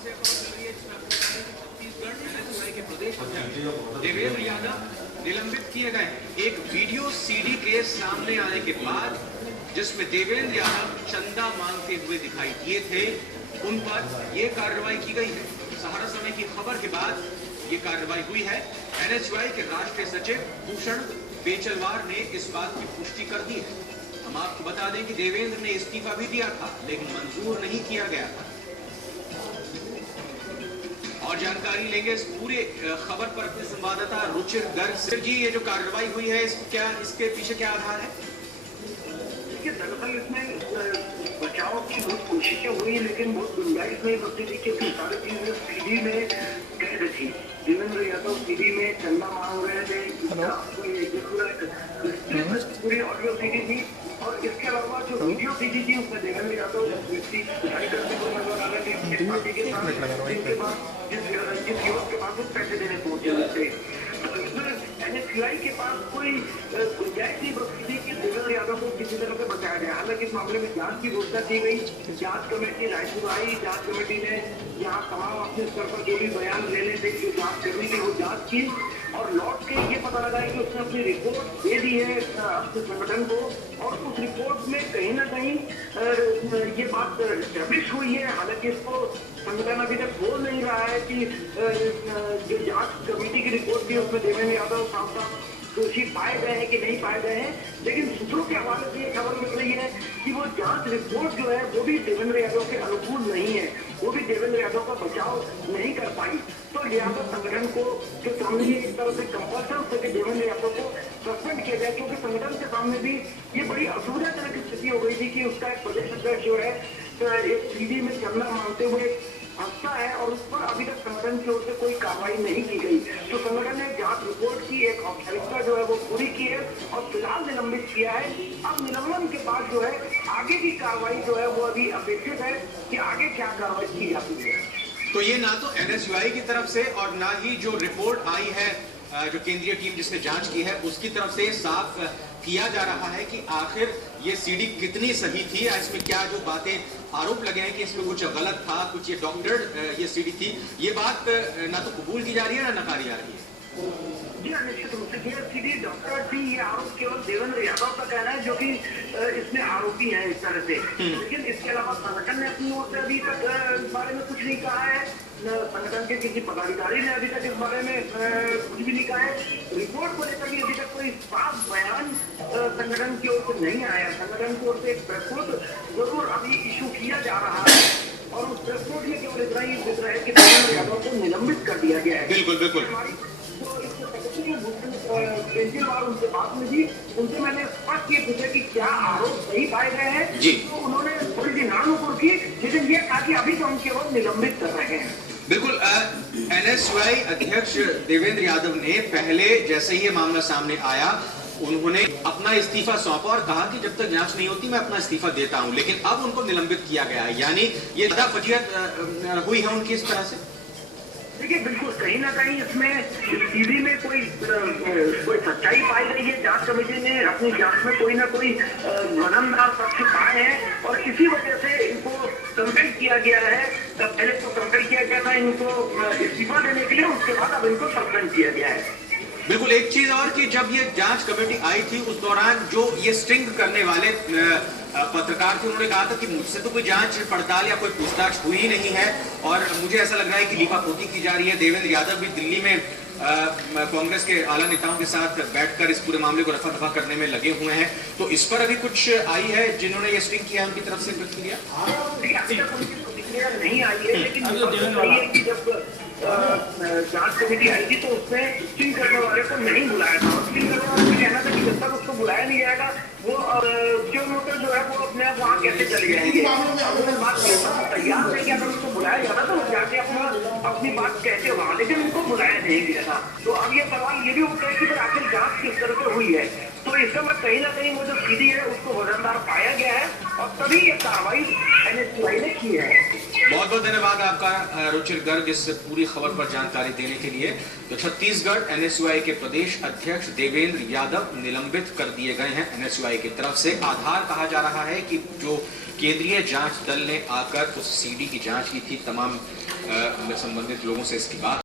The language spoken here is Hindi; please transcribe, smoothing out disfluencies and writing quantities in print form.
छत्तीसगढ़ के प्रदेश अध्यक्ष देवेंद्र यादव निलंबित किए गए। एक वीडियो सीडी के सामने आने के बाद जिसमें देवेंद्र यादव चंदा मांगते हुए दिखाई दिए थे, उन पर यह कार्रवाई की गई है। सहारा समय की खबर के बाद ये कार्रवाई हुई है। एनएसयूआई के राष्ट्रीय सचिव भूषण बेचलवार ने इस बात की पुष्टि कर दी है। हम आपको बता दें कि देवेंद्र ने इस्तीफा भी दिया था, लेकिन मंजूर नहीं किया गया था। और जानकारी लेंगे इस पूरे खबर पर अपने संवाददाता रुचिर गर्ग से। जी, ये जो कार्रवाई हुई है, इसके पीछे क्या आधार है? दरअसल इसमें बचाव की बहुत कोशिशें हुई, लेकिन बहुत गुंजाइश नहीं होती थी क्योंकि सारी चीजें सीडी में कैद थी। देवेंद्र यादव सीडी में चंदा मांग रहे थे, पूरी ऑडियो सीडी थी। और इसके अलावा जो वीडियो सीडी थी उसमें देवेंद्र यादव व्यक्ति खुदाई करते हुए नजर आ रहे थे अपनी पार्टी के साथ, जिस युवक के पास वो पैसे देने पहुंचे थे। तो इसमें एनएसयूआई के पास कोई गुंजाइश नहीं बचती थी कि देवेंद्र यादव को किसी तरह से बचाया जाए। हालांकि इस मामले में जांच की घोषणा की गई। जांच कमेटी रायपुर आई। जांच कमेटी ने यहाँ तमाम अपने स्तर पर जो भी बयान लेने थे, जो जांच करनी थी, वो जांच की और लौट के ये पता लगा है कि उसने अपनी रिपोर्ट दे दी है अपने संगठन को। और उस रिपोर्ट में कहीं ना कहीं ये बात एस्टैब्लिश हुई है। हालांकि इसको संगठन अभी तक बोल नहीं रहा है कि जो जांच कमेटी की रिपोर्ट थी उसमें देवेंद्र यादव साफ दोषी पाए गए हैं कि नहीं पाए गए हैं। लेकिन सूत्रों के हवाले से ये खबर मिल रही है कि वो जांच रिपोर्ट जो है वो भी देवेंद्र यादव के अनुकूल नहीं है, वो भी देवेंद्र यादव का बचाव नहीं कर पाई। तो लिहाजा संगठन को जो सामने इस तरह से कंपल्सन थे कि देवेंद्र यादव को सस्पेंड किया जाए, क्योंकि संगठन के सामने भी ये बड़ी असुविधाजनक स्थिति हो गई थी कि उसका एक प्रदेश अध्यक्ष जो है एक सीडी में चंदा मांगते हुए हंसता है और उस पर अभी तक संगठन की ओर से कोई कार्रवाई नहीं की गई। तो संगठन ने जांच रिपोर्ट की एक औपचारिकता जो है वो पूरी की है और फिलहाल निलंबित किया है। अब निलंबन के बाद जो है आगे की कार्रवाई जो है वो अभी अपेक्षित है कि आगे क्या कार्रवाई की जाती है। तो ये ना तो एनएसयूआई की तरफ से और ना ही जो रिपोर्ट आई है जो केंद्रीय टीम जिसने जांच की है उसकी तरफ से साफ किया जा रहा है कि आखिर ये सीडी कितनी सही थी या इसमें क्या जो बातें आरोप लगे हैं कि इसमें कुछ गलत था, कुछ ये डॉक्टर्ड ये सीडी थी, ये बात ना तो कबूल की जा रही है ना नकारी जा रही है। जी हाँ, निश्चित रूप से ये सीडी डॉक्टर थी, ये आरोप केवल देवेंद्र यादव का कहना है जो कि इसमें आरोपी है इस तरह से। लेकिन इसके अलावा संगठन ने अपनी ओर से अभी तक इस बारे में कुछ नहीं कहा है। संगठन के किसी पदाधिकारी ने अभी तक इस बारे में कुछ भी नहीं कहा है। रिपोर्ट को लेकर भी अभी तक कोई साफ बयान संगठन की ओर से नहीं आया। संगठन की ओर से एक प्रेस नोट जरूर अभी इशू किया जा रहा है और उस प्रेस नोट में केवल इतना ही दिख रहा है कि देवेंद्र यादव को निलंबित कर दिया गया है। बिल्कुल बिल्कुल। केजरीवाल उनसे बात में थी, उनसे मैंने स्पष्ट ये पूछा कि क्या आरोप सही पाए गए हैं, तो उन्होंने थोड़ी सी नानुपुर की, लेकिन ये कहा कि अभी तो हम केवल निलंबित कर रहे हैं। बिल्कुल। एनएसयूआई अध्यक्ष देवेंद्र यादव ने पहले जैसे ही ये मामला सामने आया उन्होंने अपना इस्तीफा सौंपा और कहा कि जब तक जांच नहीं होती मैं अपना इस्तीफा देता हूं, लेकिन अब उनको निलंबित किया गया है। यानी ये ज्यादा फजीहत हुई है उनकी इस तरह से। देखिए, बिल्कुल कहीं ना कहीं इसमें सीडी में कोई सच्चाई पाई गई है। जांच कमेटी ने अपनी जांच में कोई ना कोई वजनदार तथ्य पाए हैं और इसी वजह से इनको कंपेल किया गया है। पहले तो कंपेल किया गया था इनको इस्तीफा देने के लिए, उसके बाद अब इनको सस्पेंड किया गया है। बिल्कुल। एक चीज और कि जब ये जांच कमेटी आई थी उस दौरान जो ये स्टिंग करने वाले पत्रकार थे उन्होंने कहा था कि मुझसे तो कोई जांच पड़ताल या कोई पूछताछ हुई ही नहीं है और मुझे ऐसा लग रहा है कि लीपापोती की जा रही है। देवेंद्र यादव भी दिल्ली में कांग्रेस के आला नेताओं के साथ बैठकर इस पूरे मामले को रफा दफा करने में लगे हुए हैं। तो इस पर अभी कुछ आई है जिन्होंने ये स्टिंग किया उनकी तरफ से प्रतिक्रिया नहीं आई है, लेकिन जब जांच कमेटी आई थी तो उसमें स्टिंग करने वाले को नहीं बुलाया था। स्टिंग करने वाले को कहना था कि जब तक उसको बुलाया नहीं जाएगा वो जो मोटर जो है वो अपने आप वहाँ कैसे चले जाएंगे। बात तैयार है कि अगर उसको बुलाया जाता तो जाके अपनी बात कहते वहाँ, लेकिन उनको बुलाया नहीं गया था। तो अब ये सवाल ये भी उठता है कि फिर आखिर जांच किस तरह से हुई है। तो इसका मतलब कहीं ना कहीं वो जो सीडी है उसको वजनदार पाया गया है और तभी ये कार्रवाई एनएसयूआई ने की है। बहुत बहुत धन्यवाद आपका रुचिर गर्ग इस पूरी खबर पर जानकारी देने के लिए। तो छत्तीसगढ़ एनएसयूआई के प्रदेश अध्यक्ष देवेंद्र यादव निलंबित कर दिए गए हैं एनएसयूआई की तरफ से। आधार कहा जा रहा है कि जो केंद्रीय जांच दल ने आकर उस सीडी की जांच की थी, तमाम संबंधित लोगों से इसकी बात